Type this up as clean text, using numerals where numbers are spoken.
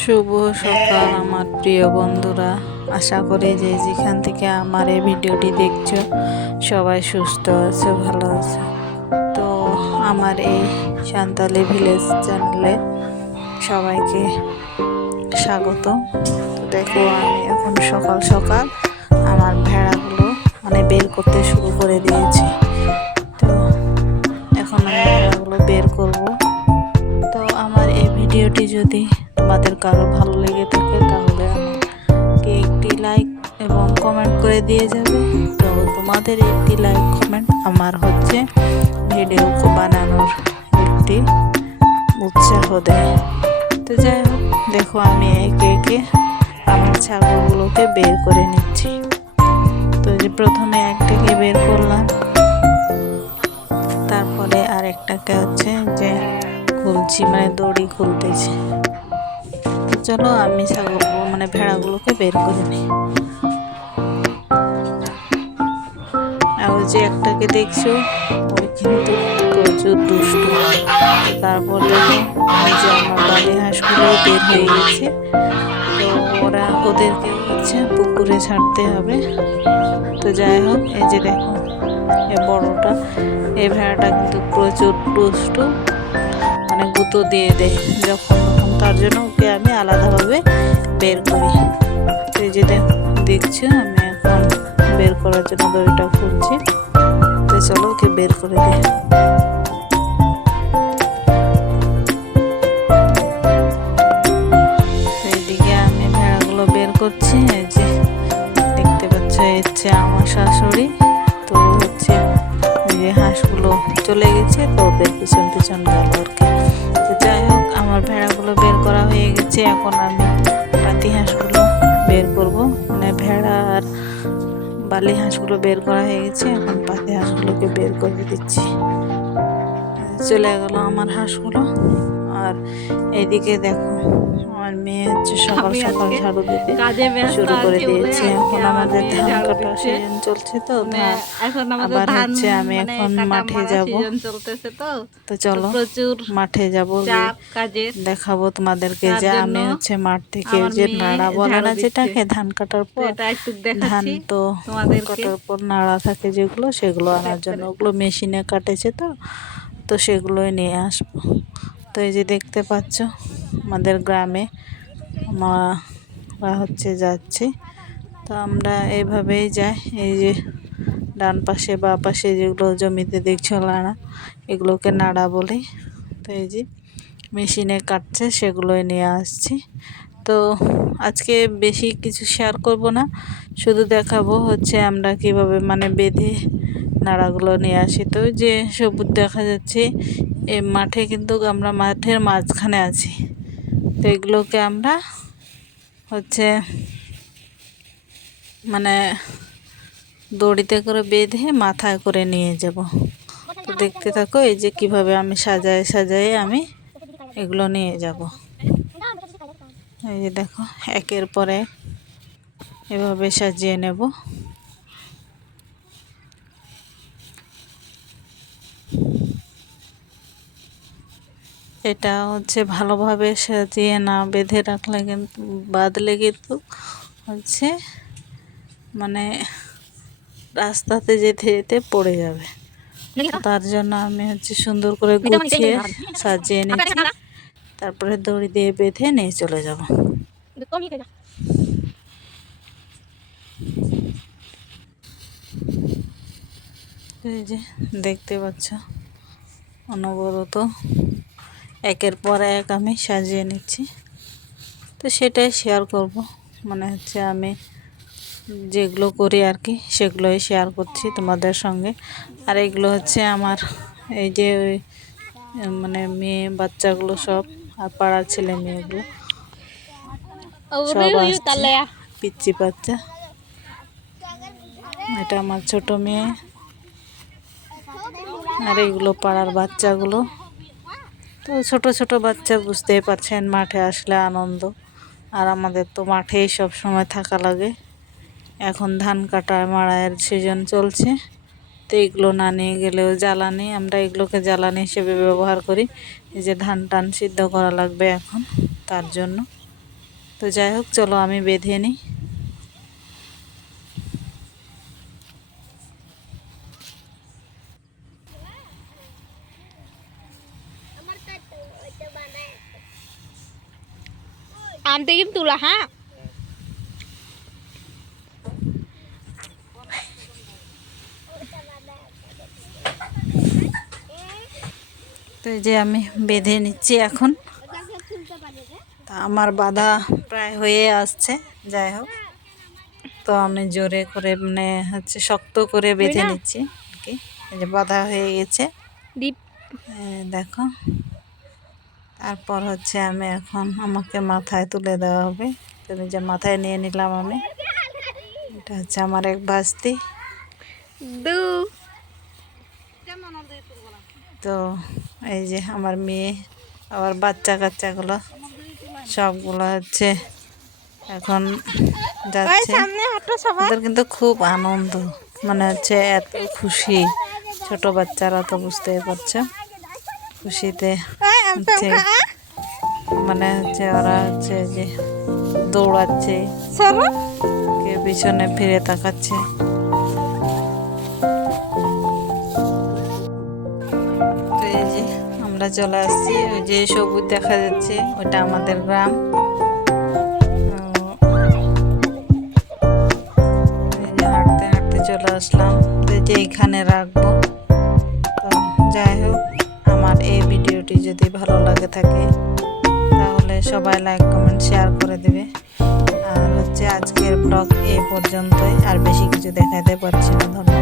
শুভ সকাল আমার প্রিয় বন্ধুরা। আশা করি যে যেখান থেকে আমার এই ভিডিওটি দেখছো সবাই সুস্থ আছে, ভালো আছে। তো আমার এই সান্তালি ভিলেজ চ্যানেলে সবাইকে স্বাগত। তো দেখো আমি এখন সকাল সকাল আমার ভেড়াগুলো বের করতে শুরু করে দিয়েছি। তো এখন আমি ভেড়াগুলো বের করব। তো আমার এই ভিডিওটি যদি তোমাদের কারো ভালো লেগে থাকে তাহলে আমাকে একটি লাইক এবং কমেন্ট করে দিয়ে যাবে। তো তোমাদের একটি লাইক কমেন্ট আমার ভিডিও বানানোর একটি উৎসাহ দেয়। তো যাই হোক, দেখো আমি একে একে আমার ছাগলগুলোকে বের করে নিচ্ছি। তো যে প্রথমে একটাকে বের করলাম, তারপরে আর একটাকে যে খুলছি, দড়ি খুলতেছি। তো চলো আমি ছাগলগুলো ভেড়াগুলোকে বের করে নিই। আর ওই যে একটাকে দেখছো, ওই কিন্তু প্রচুর দুষ্টু। তারপর দেখো যে আমার বালি হাঁসগুলো বের হয়ে গেছে। তো ওদেরকে পুকুরে ছাড়তে হবে। তো যাই হোক, এই যে দেখো এই বড়টা, এই ভেড়াটা কিন্তু প্রচুর দুষ্টু, গুঁতো দিয়ে দেয় যখন তখন। তার জন্য ওকে আমি আলাদাভাবে বের করি। এই যে দেখছো আমি এখন বের করার জন্য দড়িটা খুলছি। তো চলো ওকে বের করে দিই। এইদিকে আমি ভেড়াগুলো বের করছি। এই যে দেখতে পাচ্ছ, হচ্ছে আমার শাশুড়ি। তো এই যে হাঁসগুলো চলে গেছে, তো ওদের পিছন পিছন গেল আর কি। তো যাই হোক, আমার ভেড়াগুলো বের করা হয়ে গেছে। এখন আমি পাতি হাঁসগুলো বের করব। ভেড়া আর বালি হাঁসগুলো বের করা হয়ে গেছে, এখন পাতি হাঁসগুলোকে বের করে দিচ্ছি। চলে গেল আমার হাঁসগুলো। আর এইদিকে দেখো আমার মেয়ে সকাল সকাল ঝাড়ু দিতে শুরু করে দিয়েছে। এখন আমাদের ধান কাটার সিজন চলছে, তো আবার আমি এখন মাঠে যাব। তো চলো মাঠে যাব, দেখাবো তোমাদেরকে যে আমি মাঠ থেকে যে নাড়া বলে না, যেটাকে ধান কাটার পর ধান তো কাটার পর নাড়া থাকে যেগুলো, সেগুলো আনার জন্য ওগুলো মেশিনে কাটেছে। তো সেগুলোই নিয়ে আসবো। তো এই যে দেখতে পাচ্ছ আমাদের গ্রামে আমরা যাচ্ছি। তো আমরা এইভাবেই যাই। এই যে ডান পাশে বা পাশে যেগুলো জমিতে দেখছো নাড়া, এগুলোকে নাড়া বলে। তো এই যে মেশিনে কাটছে, সেগুলোই নিয়ে আসছি। তো আজকে বেশি কিছু শেয়ার করব না, শুধু দেখাবো আমরা কিভাবে বেঁধে নাড়াগুলো নিয়ে আসি। তো যে সবুজ দেখা যাচ্ছে, এই মাঠে কিন্তু আমরা মাঠের মাঝখানে আছি। তো এগুলোকে আমরা দড়িতে করে বেঁধে মাথায় করে নিয়ে যাব। তো দেখতে থাকো, এই যে কিভাবে আমি সাজায় সাজায় আমি এগুলো নিয়ে যাব। এই যে দেখো একের পর এক এভাবে সাজিয়ে নেব। এটা ভালোভাবে সাজিয়ে না বেঁধে রাখলে কিন্তু বাঁধলে কিন্তু রাস্তাতে যেতে যেতে পড়ে যাবে। তার জন্য আমি সুন্দর করে গুছিয়ে সাজিয়ে নিচ্ছি, তারপরে দড়ি দিয়ে বেঁধে নিয়ে চলে যাব। এই যে দেখতে পাচ্ছ অনবরত একের পর এক আমি সাজিয়ে নিচ্ছি। তো সেটাই শেয়ার করব, আমি যেগুলো করি আর কি, সেগুলোই শেয়ার করছি তোমাদের সঙ্গে। আর এগুলো আমার এই যে মেয়ে বাচ্চাগুলো সব, আর পাড়ার ছেলে মেয়েগুলো সব আসছে, পিচ্চি বাচ্চা। এটা আমার ছোট মেয়ে, আর এগুলো পাড়ার বাচ্চাগুলো। তো ছোট ছোট বাচ্চা, বুঝতেই পারছেন মাঠে আসলে আনন্দ। আর আমাদের তো মাঠেই সব সময় থাকা লাগে। এখন ধান কাটা মাড়াইয়ের সিজন চলছে, তো এগুলো না নিয়ে গেলেও জ্বালানি, আমরা এগুলোকে জ্বালানি হিসেবে ব্যবহার করি। এই যে ধান টান সিদ্ধ করা লাগবে এখন, তার জন্য তো যাই হোক, চলো আমি বেঁধে নিই। আনতে কিন্তু তুলা, হ্যাঁ তো এই যে আমি বেঁধে নিচ্ছি এখন। তা আমার বাঁধা প্রায় হয়ে আসছে। যাই হোক, তো আমি জোরে করে মানে হচ্ছে শক্ত করে বেঁধে নিচ্ছি আর কি। এই যে বাঁধা হয়ে গেছে, দীপ দেখো। তারপর হচ্ছে আমি এখন আমাকে মাথায় তুলে দেওয়া হবে। তুমি যে মাথায় নিয়ে নিলাম আমি। এটা হচ্ছে আমার এক বাস্তি। তো এই যে আমার মেয়ে, আবার বাচ্চা কাচ্চাগুলো সবগুলো হচ্ছে এখন যাচ্ছে। ওদের কিন্তু খুব আনন্দ, মানে হচ্ছে এত খুশি। ছোট বাচ্চারা তো বুঝতেই পারছো, খুশিতে হচ্ছে মানে হচ্ছে ওরা হচ্ছে যে দৌড়াচ্ছে, কে পিছনে ফিরে তাকাচ্ছে। তো এই যে আমরা চলে আসছি, ওই যে সবুজ দেখা যাচ্ছে ওইটা আমাদের গ্রাম। এই যে হাঁটতে হাঁটতে চলে আসলাম, তো যে এইখানে রাখবো। তো যাই হোক, আমার এই ভিডিওটি যদি ভালো লাগে থাকে তাহলে সবাই লাইক কমেন্ট শেয়ার করে দেবে। আর হচ্ছে আজকের ব্লগ এই পর্যন্তই, আর বেশি কিছু দেখাতে পারছি না। ধন্যবাদ।